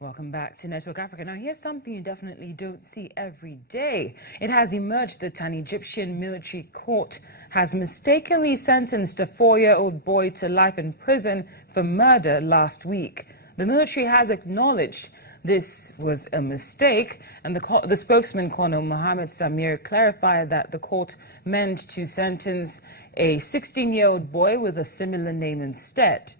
Welcome back to Network Africa. Now, here's something you definitely don't see every day. It has emerged that an Egyptian military court has mistakenly sentenced a 4-year-old boy to life in prison for murder last week. The military has acknowledged this was a mistake, and the spokesman, Colonel Mohammed Samir, clarified that the court meant to sentence a 16-year-old boy with a similar name instead.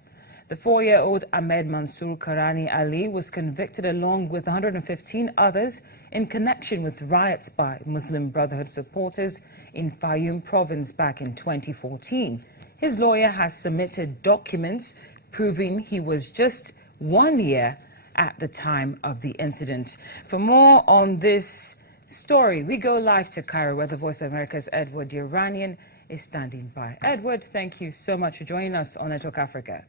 The 4-year-old Ahmed Mansour Karani Ali was convicted along with 115 others in connection with riots by Muslim Brotherhood supporters in Fayum province back in 2014. His lawyer has submitted documents proving he was just 1 year at the time of the incident. For more on this story, we go live to Cairo, where the Voice of America's Edward Iranian is standing by. Edward, thank you so much for joining us on Network Africa.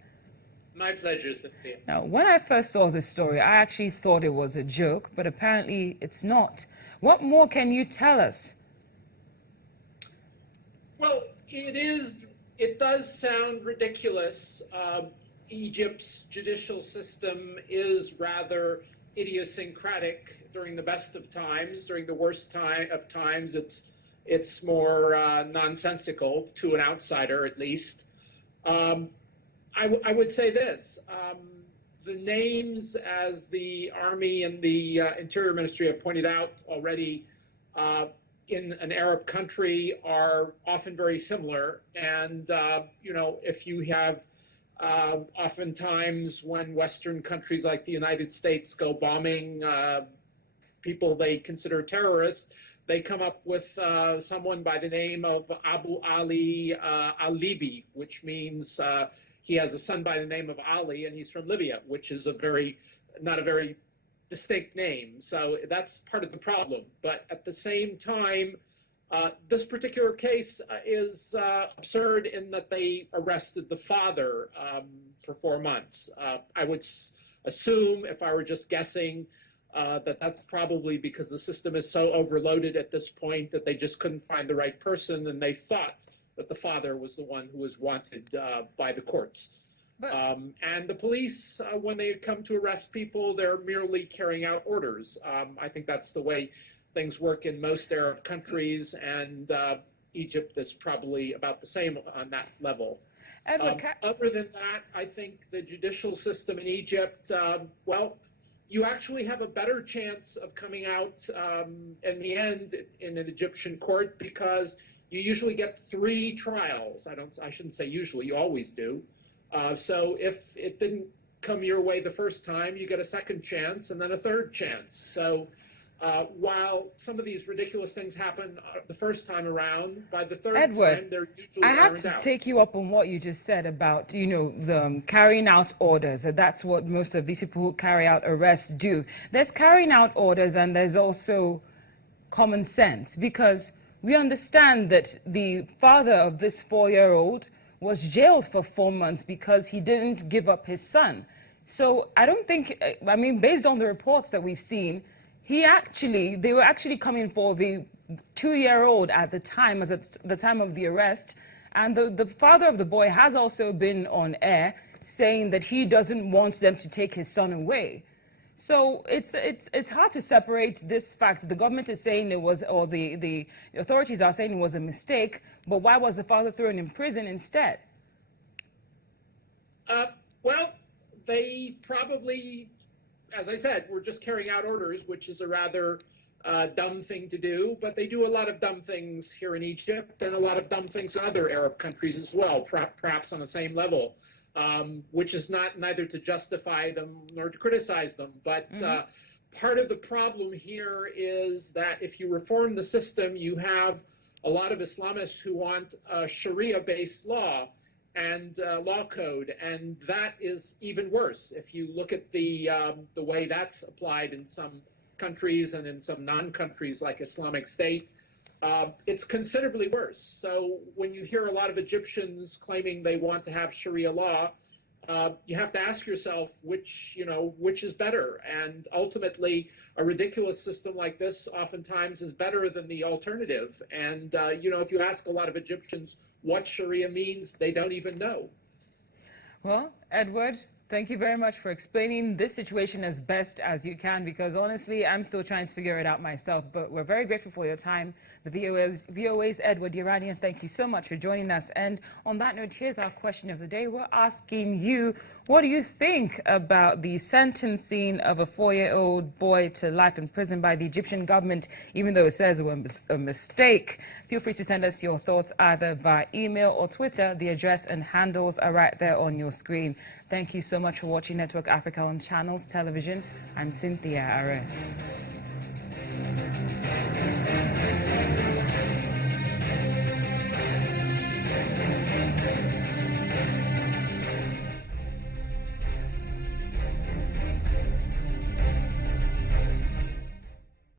My pleasure, Cynthia. Now, when I first saw this story, I actually thought it was a joke, but apparently it's not. What more can you tell us? Well, it does sound ridiculous. Egypt's judicial system is rather idiosyncratic during the best of times. During the worst of times, it's more nonsensical to an outsider, at least. I would say this, the names, as the Army and the Interior Ministry have pointed out already, in an Arab country are often very similar. And, if you have oftentimes when Western countries like the United States go bombing people they consider terrorists, they come up with someone by the name of Abu Ali al-Libi, which means he has a son by the name of Ali, and he's from Libya, which is not a very distinct name. So that's part of the problem. But at the same time, this particular case is absurd in that they arrested the father for 4 months. I would assume, if I were just guessing, that's probably because the system is so overloaded at this point that they just couldn't find the right person, and they thought that the father was the one who was wanted by the courts. And the police, when they come to arrest people, they're merely carrying out orders. I think that's the way things work in most Arab countries, and Egypt is probably about the same on that level. Other than that, I think the judicial system in Egypt, you actually have a better chance of coming out in the end in an Egyptian court because you usually get 3 trials. I shouldn't say usually, you always do. So if it didn't come your way the first time, you get a second chance and then a third chance. So while some of these ridiculous things happen the first time around, by the third time, they're usually I have to take you up on what you just said about, the carrying out orders. That's what most of these people who carry out arrests do. There's carrying out orders, and there's also common sense, because we understand that the father of this 4-year-old was jailed for 4 months because he didn't give up his son. So I don't think, based on the reports that we've seen, they were actually coming for the 2-year-old at the time, the time of the arrest. And the father of the boy has also been on air saying that he doesn't want them to take his son away. So it's hard to separate this fact. The government is saying it was, or the authorities are saying it was a mistake, but why was the father thrown in prison instead? Well, they probably, as I said, were just carrying out orders, which is a rather dumb thing to do. But they do a lot of dumb things here in Egypt and a lot of dumb things in other Arab countries as well, perhaps on the same level. Which is neither to justify them nor to criticize them. But part of the problem here is that if you reform the system, you have a lot of Islamists who want a Sharia-based law and law code, and that is even worse. If you look at the way that's applied in some countries and in some non-countries like Islamic State, it's considerably worse. So when you hear a lot of Egyptians claiming they want to have Sharia law, you have to ask yourself which is better. And ultimately, a ridiculous system like this oftentimes is better than the alternative. And, if you ask a lot of Egyptians what Sharia means, they don't even know. Well, Edward, Thank you very much for explaining this situation as best as you can, because honestly, I'm still trying to figure it out myself. But we're very grateful for your time. The VOA's Edward Iranian, thank you so much for joining us. And on that note, here's our question of the day. We're asking you, what do you think about the sentencing of a 4-year-old boy to life in prison by the Egyptian government, even though it says it was a mistake? Feel free to send us your thoughts either via email or Twitter. The address and handles are right there on your screen. Thank you so much for watching Network Africa on Channels Television. I'm Cynthia Are.